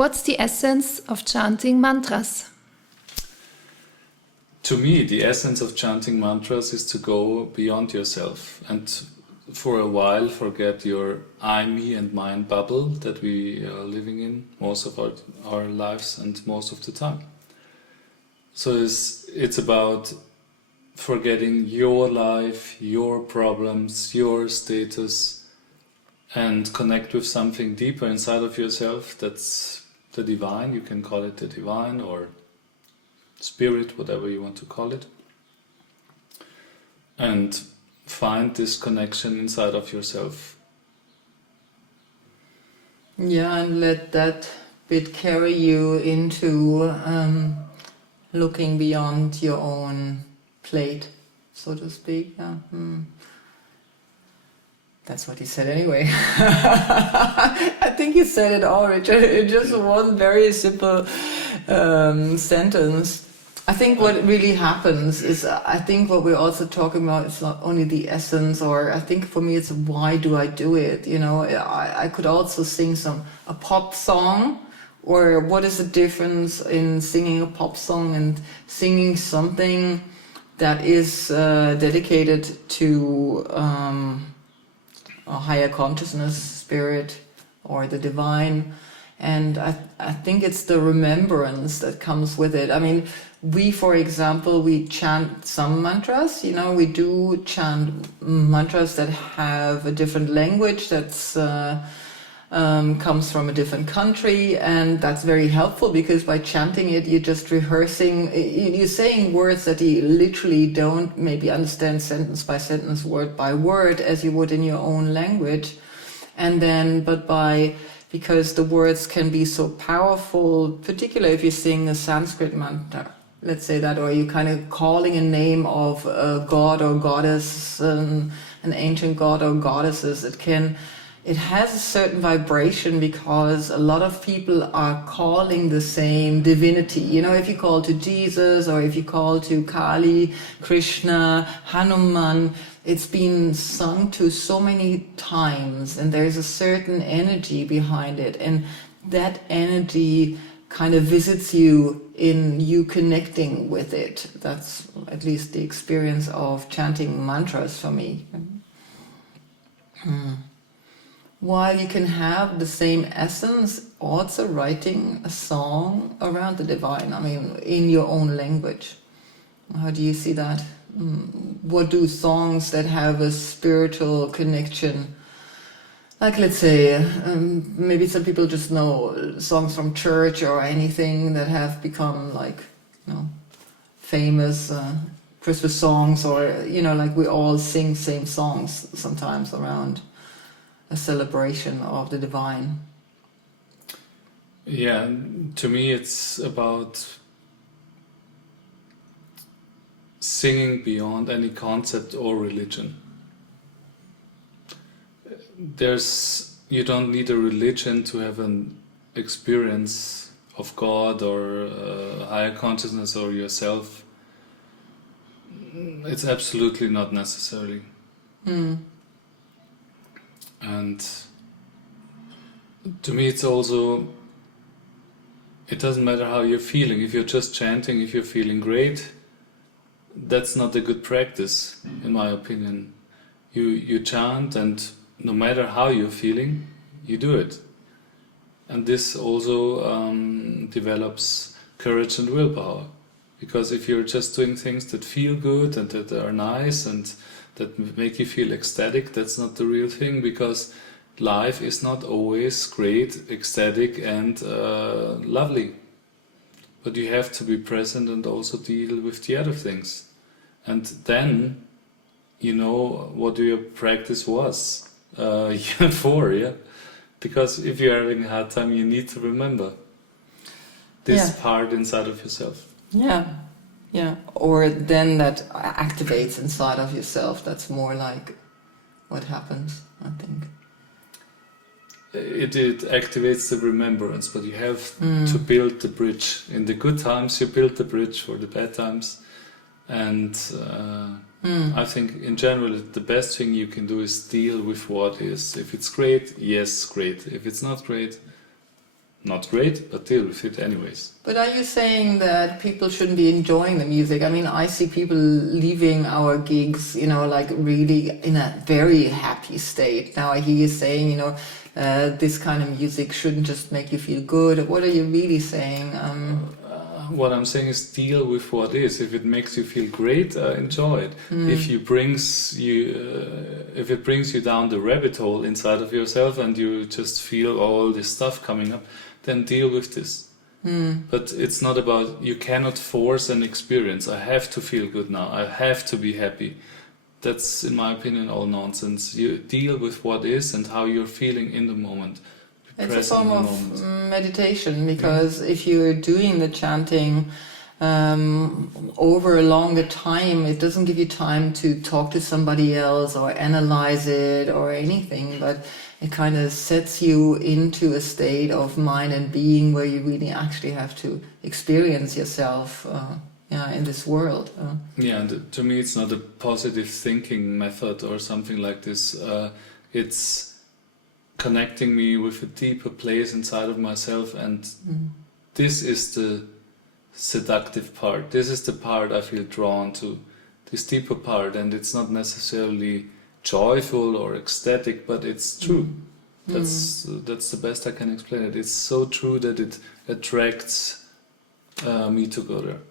What's the essence of chanting mantras? To me, the essence of chanting mantras is to go beyond yourself and for a while forget your I, me and mine bubble that we are living in most of our lives and most of the time. So it's about forgetting your life, your problems, your status, and connect with something deeper inside of yourself. That's the divine. You can call it the divine or spirit, whatever you want to call it. And find this connection inside of yourself. Yeah, and let that bit carry you into looking beyond your own plate, so to speak. Yeah. That's what he said anyway. I think he said it all, Richard. It just one very simple sentence. I think what really happens is, I think what we're also talking about is not only the essence, or I think for me it's why do I do it? You know, I could also sing a pop song, or what is the difference in singing a pop song and singing something that is dedicated to a higher consciousness, spirit, or the divine. And I think it's the remembrance that comes with it. I mean, we, for example, we chant some mantras, you know, we do chant mantras that have a different language, that's comes from a different country, and that's very helpful because by chanting it, you're just rehearsing, you're saying words that you literally don't maybe understand sentence by sentence, word by word, as you would in your own language. And then, because the words can be so powerful, particularly if you sing a Sanskrit mantra, let's say that, or you kind of calling a name of a god or goddess, an ancient god or goddesses, it has a certain vibration because a lot of people are calling the same divinity. You know, if you call to Jesus or if you call to Kali, Krishna, Hanuman, it's been sung to so many times and there's a certain energy behind it. And that energy kind of visits you in you connecting with it. That's at least the experience of chanting mantras for me. While you can have the same essence, also writing a song around the divine, I mean, in your own language. How do you see that? What do songs that have a spiritual connection, like let's say, maybe some people just know songs from church or anything that have become like, you know, famous Christmas songs, or, you know, like we all sing same songs sometimes around a celebration of the divine. Yeah, to me it's about singing beyond any concept or religion. You don't need a religion to have an experience of God or higher consciousness or yourself. It's absolutely not necessary. And to me it's also, it doesn't matter how you're feeling. If you're just chanting, if you're feeling great, that's not a good practice, in my opinion. You chant, and no matter how you're feeling, you do it. And this also develops courage and willpower. Because if you're just doing things that feel good and that are nice and that make you feel ecstatic, that's not the real thing, because life is not always great, ecstatic and lovely. But you have to be present and also deal with the other things. And then you know what your practice was for, yeah? Because if you're having a hard time, you need to remember this part inside of yourself. Yeah, or then that activates inside of yourself. That's more like what happens, I think. It activates the remembrance, but you have to build the bridge. In the good times, you build the bridge for the bad times. And I think in general, the best thing you can do is deal with what is. If it's great, yes, great. If it's not great, not great, but deal with it anyways. But are you saying that people shouldn't be enjoying the music? I mean, I see people leaving our gigs, you know, like really in a very happy state. Now I hear you saying, you know, this kind of music shouldn't just make you feel good. What are you really saying? What I'm saying is deal with what is. If it makes you feel great, enjoy it. If it brings you down the rabbit hole inside of yourself and you just feel all this stuff coming up, then deal with this. But it's not about, you cannot force an experience. I have to feel good now. I have to be happy. That's, in my opinion, all nonsense. You deal with what is and how you're feeling in the moment. It's a form of meditation, because if you're doing the chanting over a longer time, it doesn't give you time to talk to somebody else or analyze it or anything, but it kind of sets you into a state of mind and being where you really actually have to experience yourself in this world. And to me it's not a positive thinking method or something like this. It's connecting me with a deeper place inside of myself, and this is the seductive part. This is the part I feel drawn to, this deeper part, and it's not necessarily joyful or ecstatic, but it's true. That's the best I can explain it. It's so true that it attracts me to go there.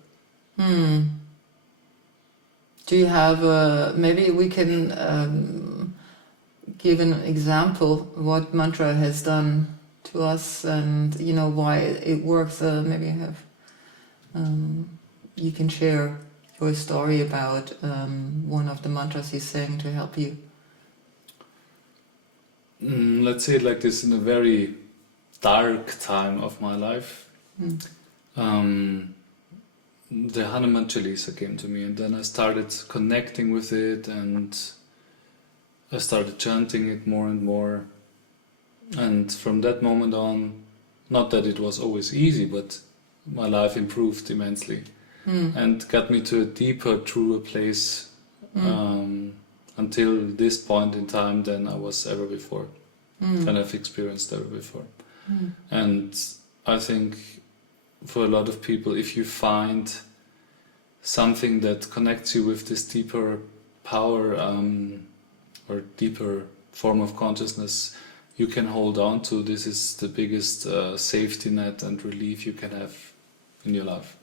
Do you have maybe we can give an example what mantra has done to us, and you know why it works? Maybe you have you can share your story about one of the mantras you sang to help you. Let's say it like this: in a very dark time of my life, the Hanuman Chalisa came to me, and then I started connecting with it, and I started chanting it more and more. And from that moment on, not that it was always easy, but my life improved immensely and got me to a deeper, truer place until this point in time than I was ever before, than I've experienced ever before. And I think for a lot of people, if you find something that connects you with this deeper power or deeper form of consciousness you can hold on to, this is the biggest safety net and relief you can have in your life.